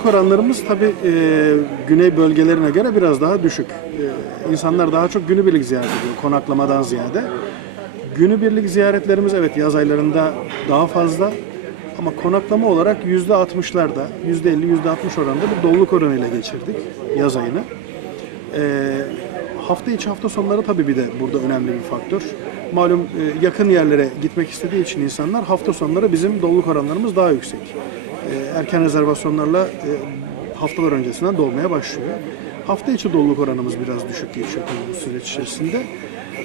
Doluluk oranlarımız tabii e, güney bölgelerine göre biraz daha düşük. E, insanlar daha çok günübirlik ziyaret ediyor konaklamadan ziyade. Günübirlik ziyaretlerimiz evet yaz aylarında daha fazla ama konaklama olarak yüzde 60'larda, yüzde 50, yüzde 60 oranında bir doluluk oranıyla geçirdik yaz ayını. E, hafta içi hafta sonları tabii bir de burada önemli bir faktör. Malum e, yakın yerlere gitmek istediği için insanlar hafta sonları bizim doluluk oranlarımız daha yüksek. E, erken rezervasyonlarla e, haftalar öncesinden dolmaya başlıyor. Hafta içi doluluk oranımız biraz düşük geçiyor bu süreç içerisinde.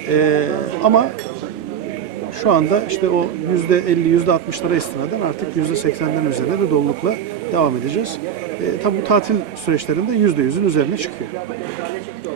E, ama şu anda işte o %50, %60'lara istinaden artık %80'lerin üzerinde de dolulukla devam edeceğiz. E, tabii bu tatil süreçlerinde %100'ün üzerine çıkıyor.